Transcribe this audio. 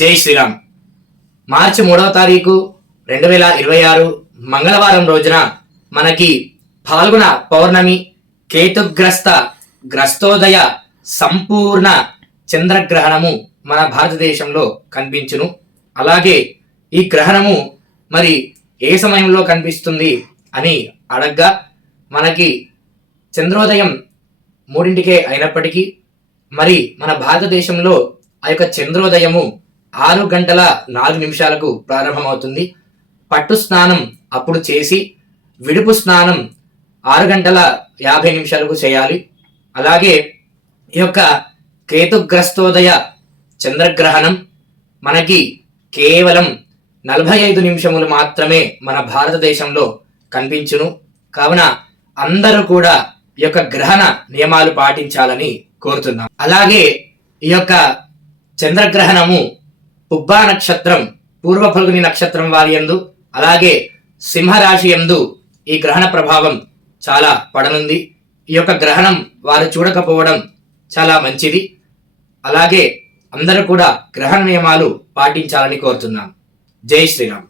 జై శ్రీరామ్. మార్చి 3వ తారీఖు 2026 మంగళవారం రోజున మనకి పాల్గొన పౌర్ణమి గ్రస్తోదయ సంపూర్ణ చంద్రగ్రహణము మన భారతదేశంలో కనిపించును. అలాగే ఈ గ్రహణము మరి ఏ సమయంలో కనిపిస్తుంది అని అడగ్గా మనకి చంద్రోదయం 3 అయినప్పటికీ మరి మన భారతదేశంలో ఆ యొక్క చంద్రోదయము 6:04 ప్రారంభమవుతుంది. పట్టు స్నానం అప్పుడు చేసి విడుపు స్నానం 6:50 చేయాలి. అలాగే ఈ యొక్క కేతుగ్రస్తోదయ చంద్రగ్రహణం మనకి కేవలం 45 నిమిషములు మాత్రమే మన భారతదేశంలో కనిపించును. కావున అందరూ కూడా ఈ యొక్క గ్రహణ నియమాలు పాటించాలని కోరుతున్నాం. అలాగే ఈ యొక్క చంద్రగ్రహణము పుబ్బా నక్షత్రం పూర్వ ఫల్గుని నక్షత్రం వారి యందు అలాగే సింహరాశి యందు ఈ గ్రహణ ప్రభావం చాలా పడనుంది. ఈ యొక్క గ్రహణం వారు చూడకపోవడం చాలా మంచిది. అలాగే అందరూ కూడా గ్రహణ నియమాలు పాటించాలని కోరుతున్నాం. జై శ్రీరామ్.